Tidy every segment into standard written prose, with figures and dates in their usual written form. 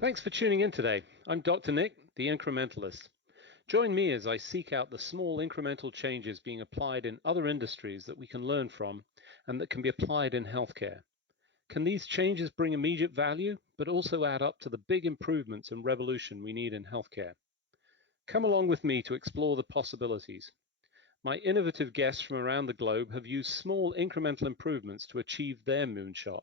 Thanks for tuning in today. I'm Dr. Nick, the Incrementalist. Join me as I seek out the small incremental changes being applied in other industries that we can learn from and that can be applied in healthcare. Can these changes bring immediate value, but also add up to the big improvements and revolution we need in healthcare? Come along with me to explore the possibilities. My innovative guests from around the globe have used small incremental improvements to achieve their moonshot.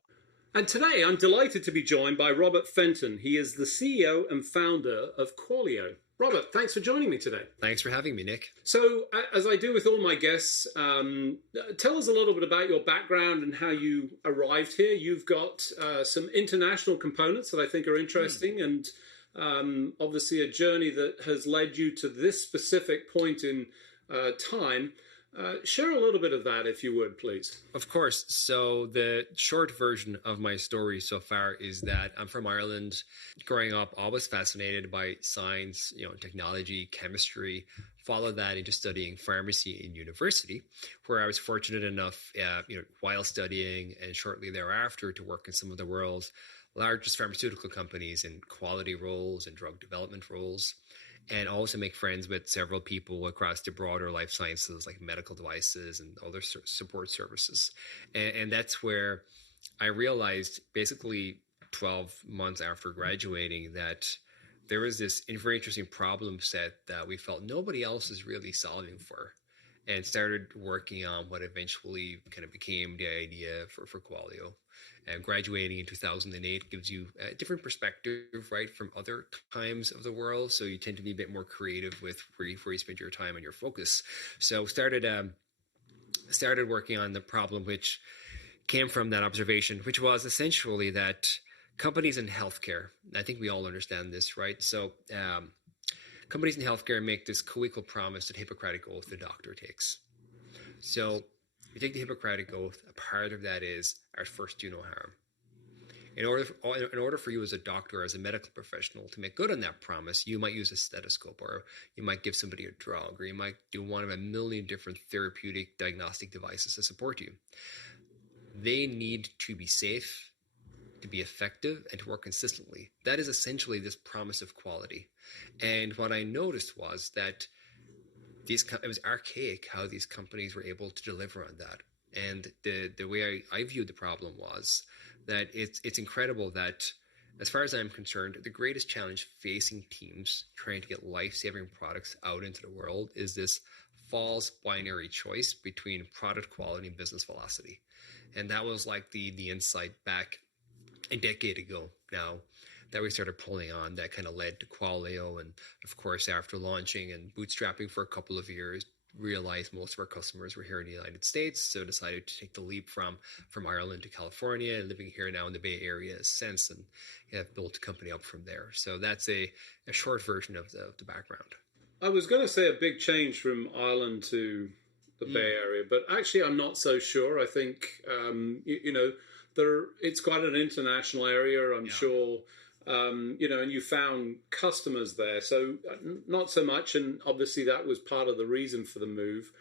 And today I'm delighted to be joined by Robert Fenton. He is the CEO and founder of Qualio. Robert, thanks for joining me today. Thanks for having me, Nick. So, as I do with all my guests, tell us a little bit about your background and how you arrived here. You've got some international components that I think are interesting and obviously a journey that has led you to this specific point in time. Share a little bit of that, if you would, please. Of course. So the short version of my story so far is that I'm from Ireland. Growing up, always fascinated by science, technology, chemistry. Followed that into studying pharmacy in university, where I was fortunate enough, while studying and shortly thereafter to work in some of the world's largest pharmaceutical companies in quality roles and drug development roles, and also make friends with several people across the broader life sciences like medical devices and other support services. And that's where I realized basically 12 months after graduating that there was this very interesting problem set that we felt nobody else is really solving for, and started working on what eventually kind of became the idea for Qualio. And graduating in 2008 gives you a different perspective, right, from other times of the world. So you tend to be a bit more creative with where you spend your time and your focus. So started working on the problem which came from that observation, which was essentially that companies in healthcare, I think we all understand this, right? So companies in healthcare make this co-equal promise that Hippocratic oath the doctor takes. So you take the Hippocratic oath, a part of that is at first do no harm. In order for you as a doctor, as a medical professional, to make good on that promise, you might use a stethoscope, or you might give somebody a drug, or you might do one of a million different therapeutic diagnostic devices to support you. They need to be safe, to be effective, and to work consistently. That is essentially this promise of quality. And what I noticed was that it was archaic how these companies were able to deliver on that. And the way I viewed the problem was that it's incredible that, as far as I'm concerned, the greatest challenge facing teams trying to get life-saving products out into the world is this false binary choice between product quality and business velocity. And that was like the insight back a decade ago now that we started pulling on, that kind of led to Qualio. And of course, after launching and bootstrapping for a couple of years, realized most of our customers were here in the United States, so decided to take the leap from Ireland to California, living here now in the Bay Area since, and have built a company up from there. So that's a short version of the background. I was going to say a big change from Ireland to the Bay Area, but actually I'm not so sure. I think, it's quite an international area, I'm sure. And you found customers there. So not so much. And obviously that was part of the reason for the move.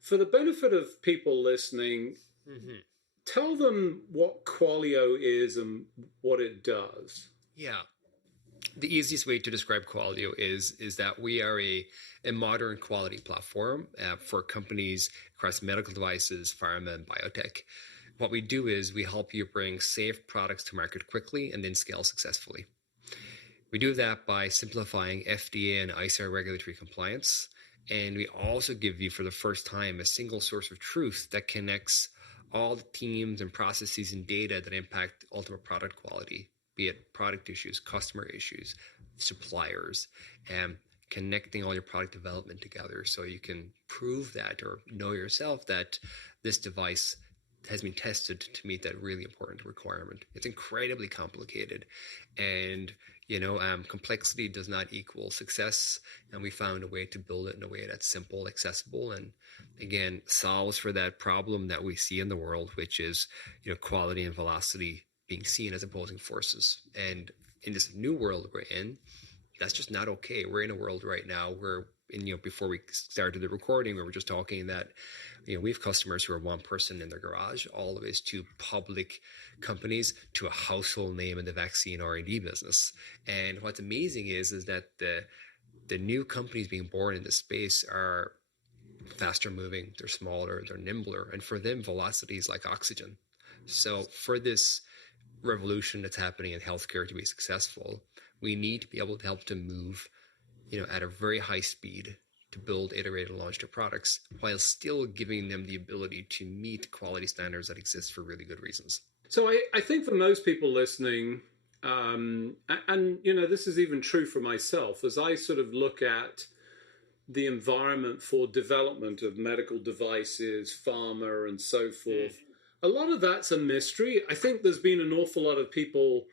For the benefit of people listening, tell them what Qualio is and what it does. Yeah. The easiest way to describe Qualio is that we are a modern quality platform for companies across medical devices, pharma, and biotech. What we do is we help you bring safe products to market quickly and then scale successfully. We do that by simplifying FDA and ISR regulatory compliance. And we also give you, for the first time, a single source of truth that connects all the teams and processes and data that impact ultimate product quality, be it product issues, customer issues, suppliers, and connecting all your product development together so you can prove that or know yourself that this device has been tested to meet that really important requirement. It's incredibly complicated, and complexity does not equal success. And we found a way to build it in a way that's simple, accessible, and again solves for that problem that we see in the world, which is quality and velocity being seen as opposing forces. And in this new world we're in, that's just not okay. We're in a world right now where, and, before we started the recording, we were just talking that, we have customers who are one person in their garage, all the way to public companies, to a household name in the vaccine R&D business. And what's amazing is that the new companies being born in this space are faster moving, they're smaller, they're nimbler, and for them, velocity is like oxygen. So for this revolution that's happening in healthcare to be successful, we need to be able to help them move, at a very high speed to build, iterate, and launch their products while still giving them the ability to meet quality standards that exist for really good reasons. So I think for most people listening, and this is even true for myself, as I sort of look at the environment for development of medical devices, pharma, and so forth, a lot of that's a mystery. I think there's been an awful lot of people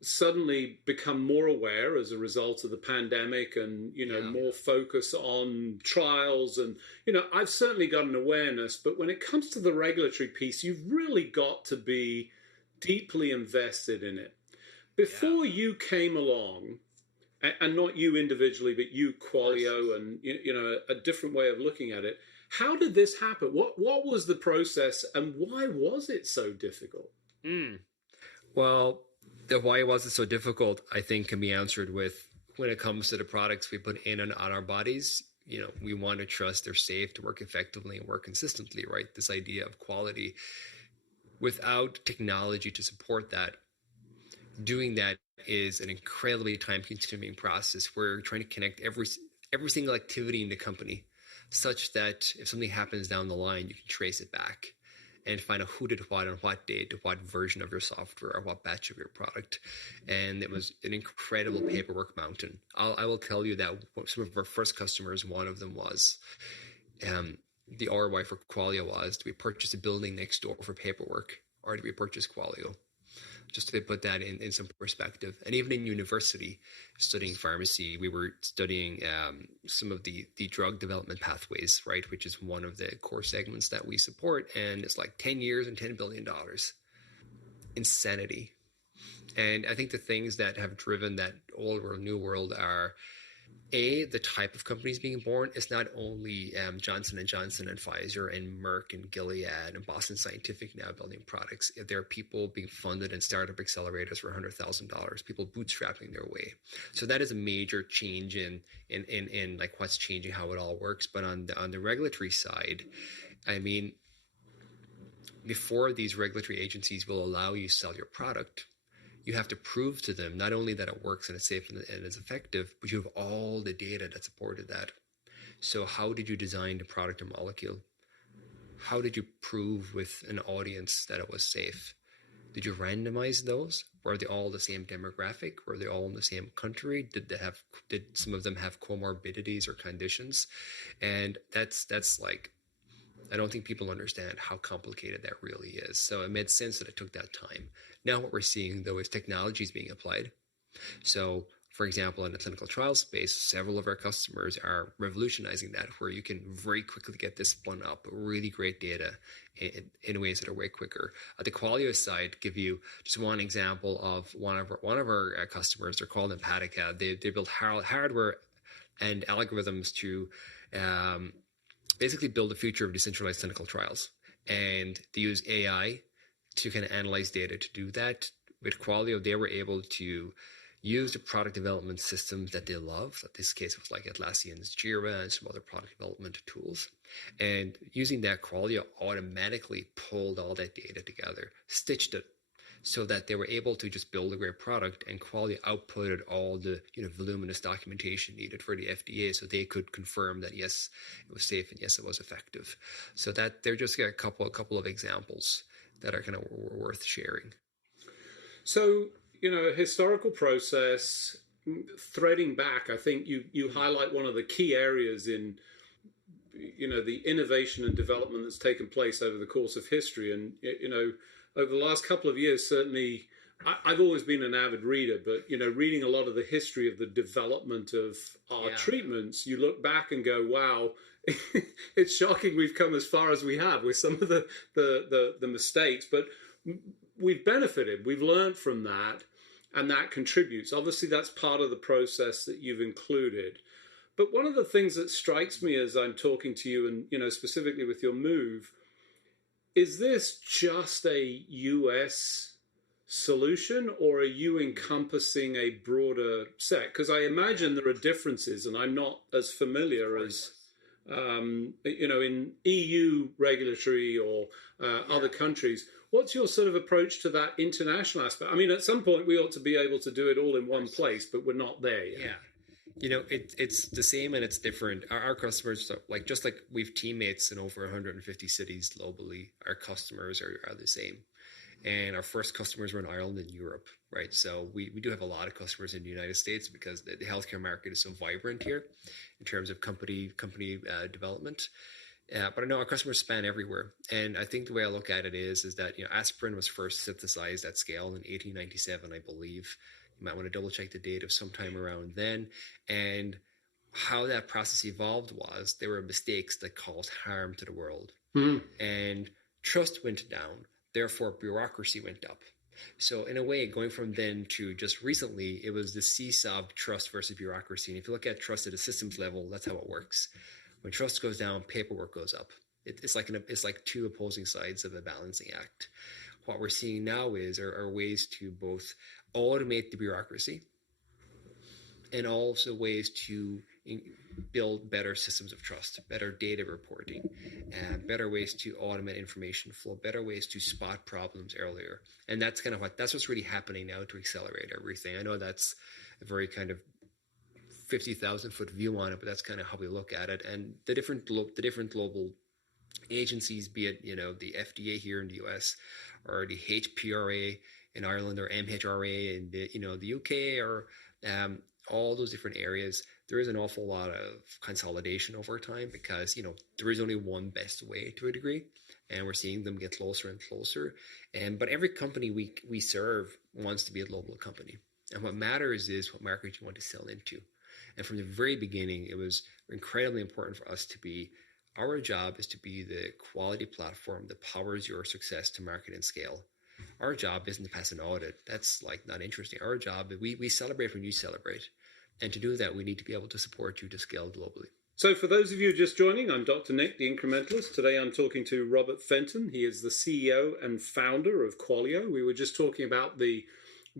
suddenly become more aware as a result of the pandemic and, more focus on trials. And, I've certainly got an awareness, but when it comes to the regulatory piece, you've really got to be deeply invested in it. Before you came along, and not you individually, but you, Qualio, and, a different way of looking at it, how did this happen? What was the process, and why was it so difficult? Well, the why was it so difficult, I think, can be answered with, when it comes to the products we put in and on our bodies, we want to trust they're safe to work effectively and work consistently, right? This idea of quality. Without technology to support that, doing that is an incredibly time-consuming process where you're trying to connect every single activity in the company such that if something happens down the line, you can trace it back and find out who did what on what date to what version of your software or what batch of your product. And it was an incredible paperwork mountain. I will tell you that some of our first customers, one of them was the ROI for Qualio was, do we purchase a building next door for paperwork, or do we purchase Qualio? Just to put that in some perspective. And even in university, studying pharmacy, we were studying some of the drug development pathways, right, which is one of the core segments that we support. And it's like 10 years and $10 billion. Insanity. And I think the things that have driven that old world, new world are, the type of companies being born. Is not only Johnson & Johnson and Pfizer and Merck and Gilead and Boston Scientific now building products. There are people being funded in startup accelerators for $100,000, people bootstrapping their way. So that is a major change in like what's changing, how it all works. But on the regulatory side, I mean, before these regulatory agencies will allow you to sell your product, you have to prove to them not only that it works and it's safe and it's effective, but you have all the data that supported that. So how did you design the product or molecule? How did you prove with an audience that it was safe? Did you randomize those? Were they all the same demographic? Were they all in the same country? Did some of them have comorbidities or conditions? And that's like, I don't think people understand how complicated that really is. So it made sense that it took that time. Now what we're seeing, though, is technologies being applied. So, for example, in the clinical trial space, several of our customers are revolutionizing that, where you can very quickly get this spun up, really great data in ways that are way quicker. At the Qualio side, give you just one example of one of our customers. They're called Empatica. They build hardware and algorithms to basically build the future of decentralized clinical trials. And they use AI to kind of analyze data to do that. With Qualio, they were able to use the product development systems that they love. In this case, it was like Atlassian's Jira and some other product development tools. And using that, Qualio automatically pulled all that data together, stitched it, so that they were able to just build a great product, and Qualio outputted all the voluminous documentation needed for the FDA, so they could confirm that yes, it was safe and yes, it was effective. So that they're just a couple of examples that are kind of worth sharing. So historical process, threading back, I think you highlight one of the key areas in the innovation and development that's taken place over the course of history, and over the last couple of years, certainly, I've always been an avid reader, but, reading a lot of the history of the development of our treatments, you look back and go, wow, it's shocking we've come as far as we have with some of the mistakes, but we've benefited. We've learned from that. and that contributes. Obviously, that's part of the process that you've included. But one of the things that strikes me as I'm talking to you, and specifically with your move, is this just a US solution, or are you encompassing a broader set? Because I imagine there are differences, and I'm not as familiar as in EU regulatory or other countries. What's your sort of approach to that international aspect? I mean, at some point we ought to be able to do it all in one place, but we're not there yet. Yeah. It's the same and it's different. Our customers, just like we've teammates in over 150 cities globally, our customers are the same. And our first customers were in Ireland and Europe, right? So we do have a lot of customers in the United States because the healthcare market is so vibrant here in terms of company development. But I know our customers span everywhere. And I think the way I look at it is that, aspirin was first synthesized at scale in 1897, I believe. You might want to double check the date of sometime around then. And how that process evolved was there were mistakes that caused harm to the world. And trust went down. Therefore, bureaucracy went up. So in a way, going from then to just recently, it was the seesaw of trust versus bureaucracy. And if you look at trust at a systems level, that's how it works. When trust goes down, paperwork goes up. It's like two opposing sides of a balancing act. What we're seeing now are ways to both automate the bureaucracy and also ways to build better systems of trust, better data reporting, and better ways to automate information flow, better ways to spot problems earlier. And that's what's really happening now to accelerate everything. I know that's a very kind of 50,000 foot view on it, but that's kind of how we look at it. And the different global agencies, be it the FDA here in the US, or the HPRA in Ireland, or MHRA in the UK, or all those different areas, there is an awful lot of consolidation over time because there is only one best way to a degree, and we're seeing them get closer and closer. But every company we serve wants to be a global company, and what matters is what market you want to sell into. And from the very beginning, it was incredibly important for us to be. Our job is to be the quality platform that powers your success to market and scale. Our job isn't to pass an audit. That's not interesting. Our job, we celebrate when you celebrate. And to do that, we need to be able to support you to scale globally. So for those of you just joining, I'm Dr. Nick, the Incrementalist. Today I'm talking to Robert Fenton. He is the CEO and founder of Qualio. We were just talking about the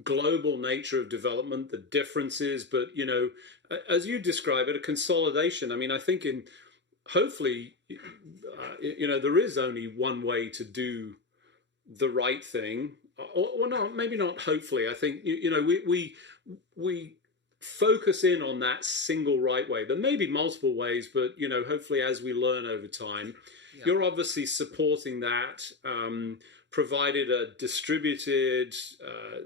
global nature of development, the differences, but, as you describe it, a consolidation. I mean, I think hopefully, there is only one way to do the right thing, or not, maybe not hopefully. I think, we focus in on that single right way. There may be multiple ways, but, hopefully as we learn over time, you're obviously supporting that, provided a distributed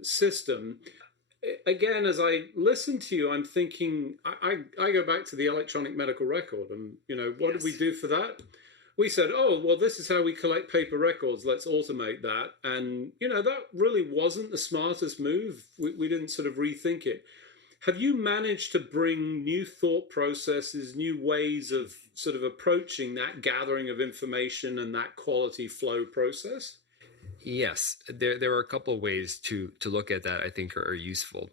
system. Again, as I listen to you, I'm thinking, I go back to the electronic medical record, and, what did we do for that? We said, oh, well, this is how we collect paper records. Let's automate that. And, that really wasn't the smartest move. We didn't sort of rethink it. Have you managed to bring new thought processes, new ways of sort of approaching that gathering of information and that quality flow process? Yes, there are a couple of ways to look at that I think are useful.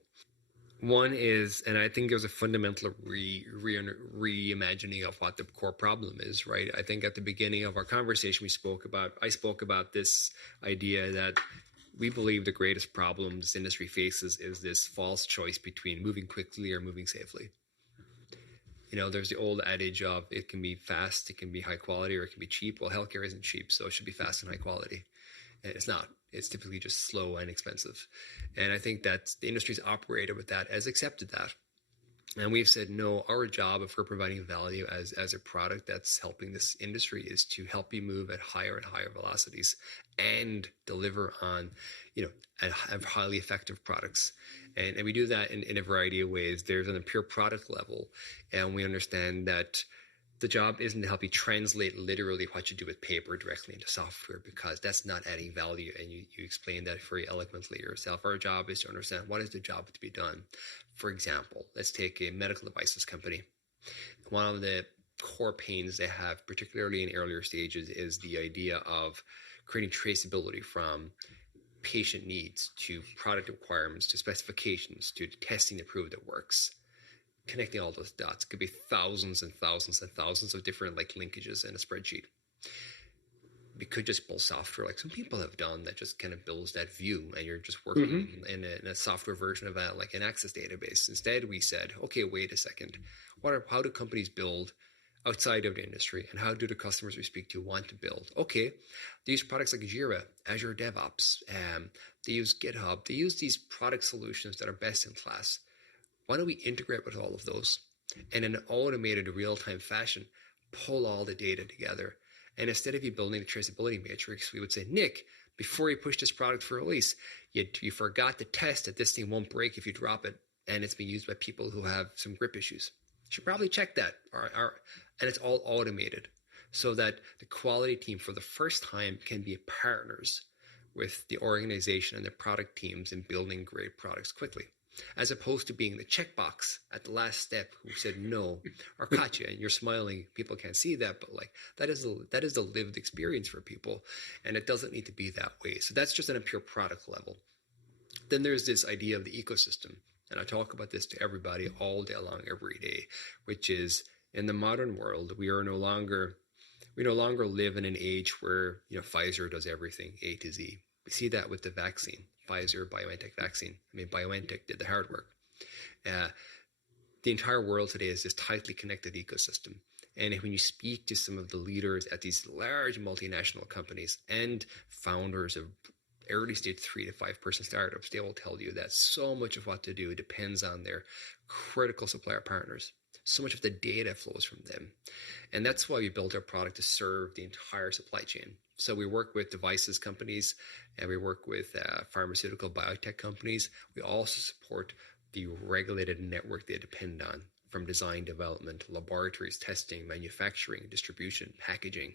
One is, and I think there's a fundamental reimagining of what the core problem is, right? I think at the beginning of our conversation, I spoke about this idea that we believe the greatest problem this industry faces is this false choice between moving quickly or moving safely. There's the old adage of it can be fast, it can be high quality, or it can be cheap. Well, healthcare isn't cheap, so it should be fast and high quality. And it's not. It's typically just slow and expensive. And I think that the industry's operated with that, has accepted that. And we've said, no, our job, if we're providing value as a product that's helping this industry, is to help you move at higher and higher velocities and deliver on, highly effective products. And we do that in a variety of ways. There's on a pure product level, and we understand that the job isn't to help you translate literally what you do with paper directly into software, because that's not adding value. And you explained that very eloquently yourself. Our job is to understand what is the job to be done. For example, let's take a medical devices company. One of the core pains they have, particularly in earlier stages, is the idea of creating traceability from patient needs to product requirements to specifications to testing to prove that it works. Connecting all those dots could be thousands and thousands and thousands of different like linkages in a spreadsheet. We could just build software like some people have done that just kind of builds that view, and you're just working in a software version of like an Access database. Instead, we said, okay, wait a second. How do companies build outside of the industry, and how do the customers we speak to want to build? Okay, they use products like Jira, Azure DevOps, they use GitHub, they use these product solutions that are best in class. Why don't we integrate with all of those and in an automated real-time fashion, pull all the data together? And instead of you building a traceability matrix, we would say, Nick, before you push this product for release, you forgot to test that this thing won't break if you drop it, and it's being used by people who have some grip issues. You should probably check that. And it's all automated so that the quality team for the first time can be partners with the organization and the product teams in building great products quickly, as opposed to being the checkbox at the last step who said no or caught you, and you're smiling. People can't see that, but like that is the lived experience for people, and it doesn't need to be that way. So that's just on a pure product level. Then there's this idea of the ecosystem, and I talk about this to everybody all day long, every day, which is in the modern world, we no longer live in an age where Pfizer does everything A to Z. We see that with the vaccine. Pfizer, BioNTech vaccine. I mean, BioNTech did the hard work. The entire world today is this tightly connected ecosystem. And when you speak to some of the leaders at these large multinational companies and founders of early stage 3 to 5 person startups, they will tell you that so much of what to do depends on their critical supplier partners. So much of the data flows from them. And that's why we built our product to serve the entire supply chain. So we work with devices companies, and we work with pharmaceutical biotech companies. We also support the regulated network they depend on, from design, development, laboratories, testing, manufacturing, distribution, packaging.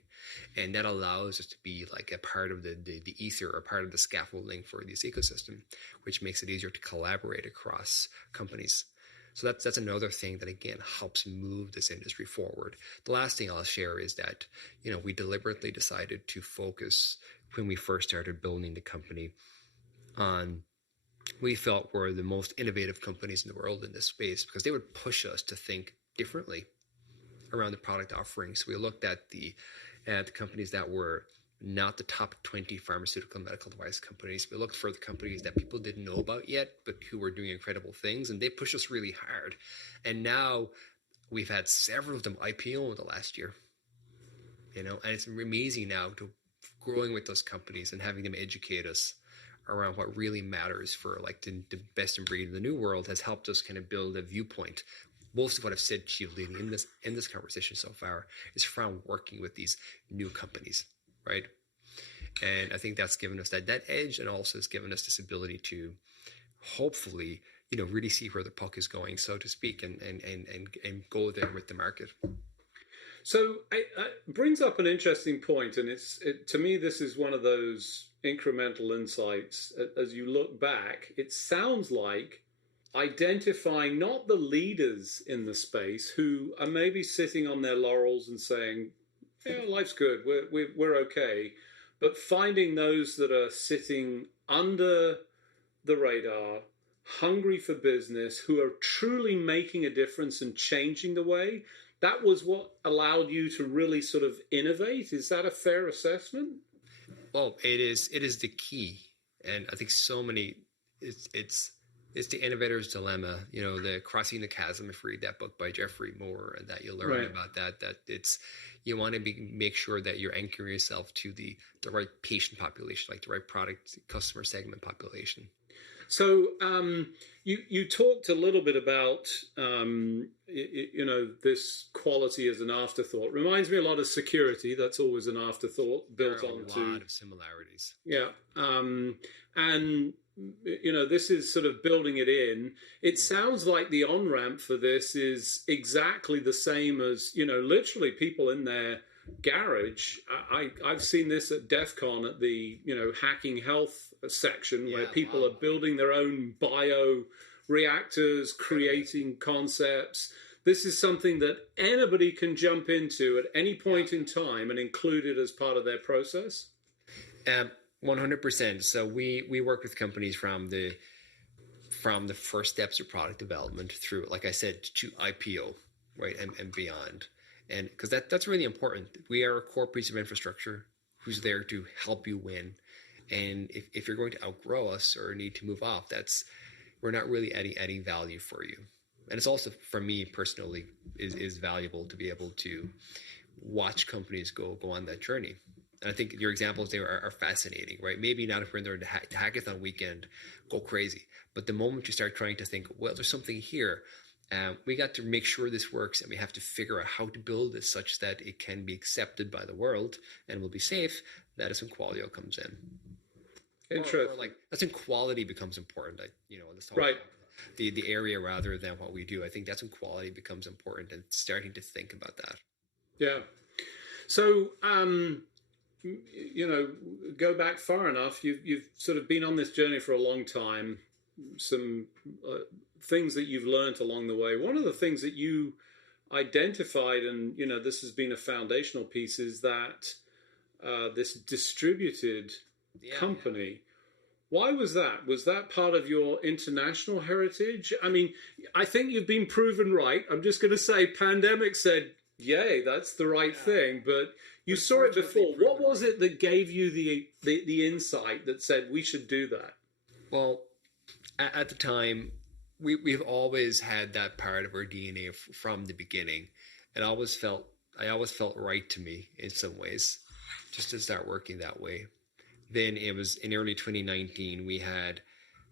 And that allows us to be like a part of the ether, or part of the scaffolding for this ecosystem, which makes it easier to collaborate across companies. So that's another thing that, again, helps move this industry forward. The last thing I'll share is that, we deliberately decided to focus, when we first started building the company, on we felt were the most innovative companies in the world in this space, because they would push us to think differently around the product offerings. So we looked at the companies that were not the top 20 pharmaceutical and medical device companies. We looked for the companies that people didn't know about yet, but who were doing incredible things, and they pushed us really hard. And now we've had several of them IPO in the last year, and it's amazing now to growing with those companies and having them educate us around what really matters for like the best in breed in the new world has helped us kind of build a viewpoint. Most of what I've said to you leading in this conversation so far is from working with these new companies. Right. And I think that's given us that edge, and also has given us this ability to hopefully, really see where the puck is going, so to speak, and go there with the market. So it brings up an interesting point, and to me, this is one of those incremental insights. As you look back, it sounds like identifying not the leaders in the space who are maybe sitting on their laurels and saying, yeah, life's good, we're okay, but finding those that are sitting under the radar, hungry for business, who are truly making a difference and changing the way. That was what allowed you to really sort of innovate. Is that a fair assessment? Well, it is the key, and I think so many. It's the innovator's dilemma, the crossing the chasm. If you read that book by Jeffrey Moore, and that you'll learn about that it's, you want to make sure that you're anchoring yourself to the right patient population, like the right product customer segment population. So you talked a little bit about, this quality as an afterthought. Reminds me a lot of security. That's always an afterthought built onto. There are a lot of similarities. Yeah. And this is sort of building it in. It sounds like the on-ramp for this is exactly the same as, literally people in their garage. I've seen this at DEF CON at the, hacking health section, where people are building their own bio reactors, creating concepts. This is something that anybody can jump into at any point in time and include it as part of their process. 100%. So we work with companies from the first steps of product development through, like I said, to IPO, right, and beyond. And because that's really important. We are a core piece of infrastructure who's there to help you win. And if you're going to outgrow us or need to move off, we're not really adding value for you. And it's also, for me personally, is valuable to be able to watch companies go on that journey. And I think your examples there are fascinating, right? Maybe not if we're in the hackathon weekend, go crazy. But the moment you start trying to think, well, there's something here, we got to make sure this works, and we have to figure out how to build this such that it can be accepted by the world and will be safe. That is when Qualio comes in. Interesting. Or that's when quality becomes important. Let's talk right. about the area rather than what we do. I think that's when quality becomes important, and starting to think about that. Yeah. So, go back far enough. You've sort of been on this journey for a long time. Some things that you've learned along the way. One of the things that you identified, and this has been a foundational piece, is that this distributed company. Yeah. Why was that? Was that part of your international heritage? I mean, I think you've been proven right. I'm just going to say, pandemic said, yay, that's the right thing. But you saw it before. What was it that gave you the insight that said we should do that? Well, at the time, we've always had that part of our DNA from the beginning. I always felt right to me in some ways, just to start working that way. Then it was in early 2019, we had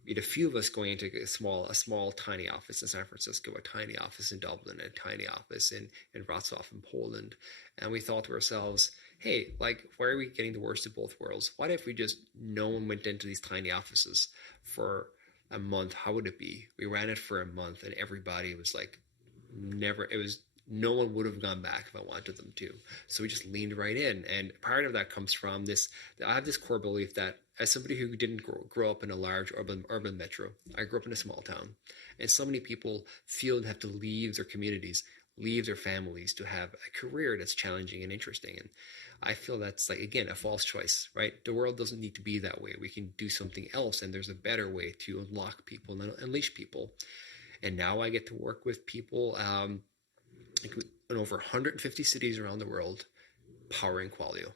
a few of us going into a small tiny office in San Francisco, a tiny office in Dublin, a tiny office in Wrocław in Poland. And we thought to ourselves, hey, why are we getting the worst of both worlds? What if no one went into these tiny offices for a month? How would it be? We ran it for a month, and everybody was like, no one would have gone back if I wanted them to. So we just leaned right in. And part of that comes from this. I have this core belief that as somebody who didn't grow up in a large urban metro, I grew up in a small town. And so many people feel they have to leave their communities, leave their families to have a career that's challenging and interesting. And I feel that's again, a false choice, right? The world doesn't need to be that way. We can do something else. And there's a better way to unlock people and unleash people. And now I get to work with people in over 150 cities around the world, powering Qualio.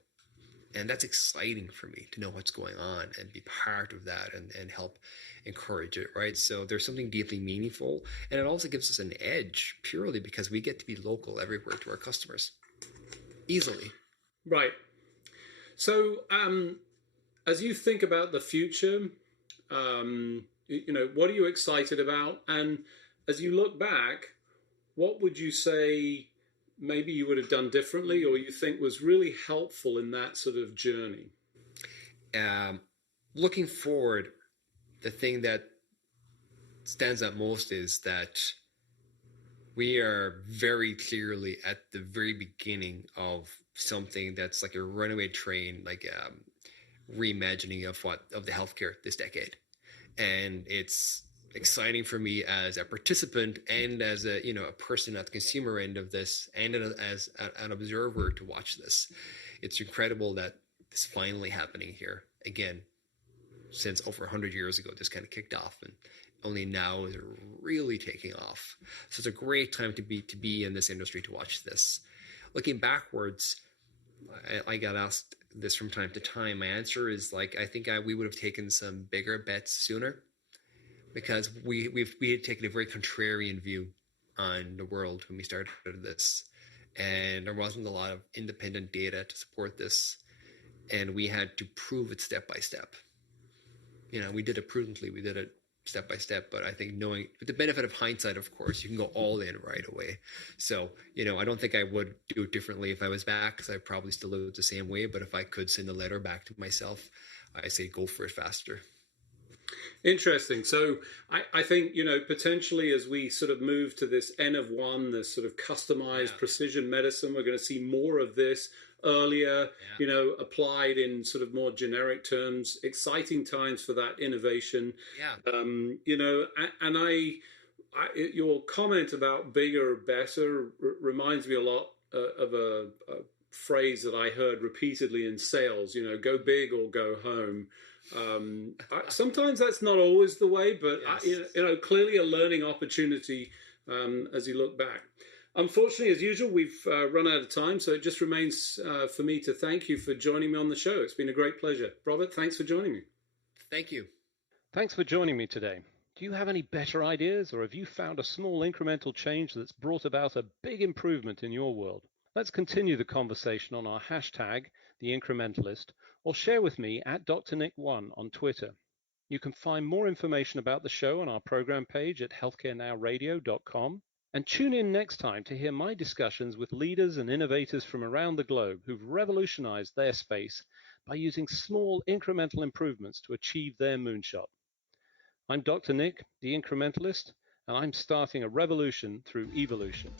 And that's exciting for me to know what's going on and be part of that and help encourage it, right? So there's something deeply meaningful. And it also gives us an edge purely because we get to be local everywhere to our customers easily. Right. So as you think about the future, what are you excited about? And as you look back, what would you say maybe you would have done differently or you think was really helpful in that sort of journey? Looking forward, the thing that stands out most is that we are very clearly at the very beginning of something that's like a runaway train, like reimagining of the healthcare this decade. And it's exciting for me as a participant and as a person at the consumer end of this and as an observer to watch this. It's incredible that this is finally happening here again. Since over 100 years ago, this kind of kicked off, and only now is it really taking off. So it's a great time to be in this industry to watch this. Looking backwards, I got asked this from time to time. My answer is I think we would have taken some bigger bets sooner. Because we had taken a very contrarian view on the world when we started this. And there wasn't a lot of independent data to support this. And we had to prove it step by step. We did it prudently. We did it step by step. But I think knowing, with the benefit of hindsight, of course, you can go all in right away. So, I don't think I would do it differently if I was back, because I'd probably still do it the same way. But if I could send a letter back to myself, I say go for it faster. Interesting. So I think, potentially as we sort of move to this N of one, this sort of customized precision medicine, we're going to see more of this earlier, applied in sort of more generic terms. Exciting times for that innovation. And your comment about bigger, better reminds me a lot of phrase that I heard repeatedly in sales, go big or go home. Sometimes that's not always the way, but Yes. clearly a learning opportunity as you look back. Unfortunately, as usual, we've run out of time, so it just remains for me to thank you for joining me on the show. It's been a great pleasure. Robert, thanks for joining me. Thank you. Thanks for joining me today. Do you have any better ideas, or have you found a small incremental change that's brought about a big improvement in your world? Let's continue the conversation on our hashtag, The Incrementalist, or share with me at Dr. Nick1 on Twitter. You can find more information about the show on our program page at healthcarenowradio.com. And tune in next time to hear my discussions with leaders and innovators from around the globe who've revolutionized their space by using small incremental improvements to achieve their moonshot. I'm Dr. Nick, the Incrementalist, and I'm starting a revolution through evolution.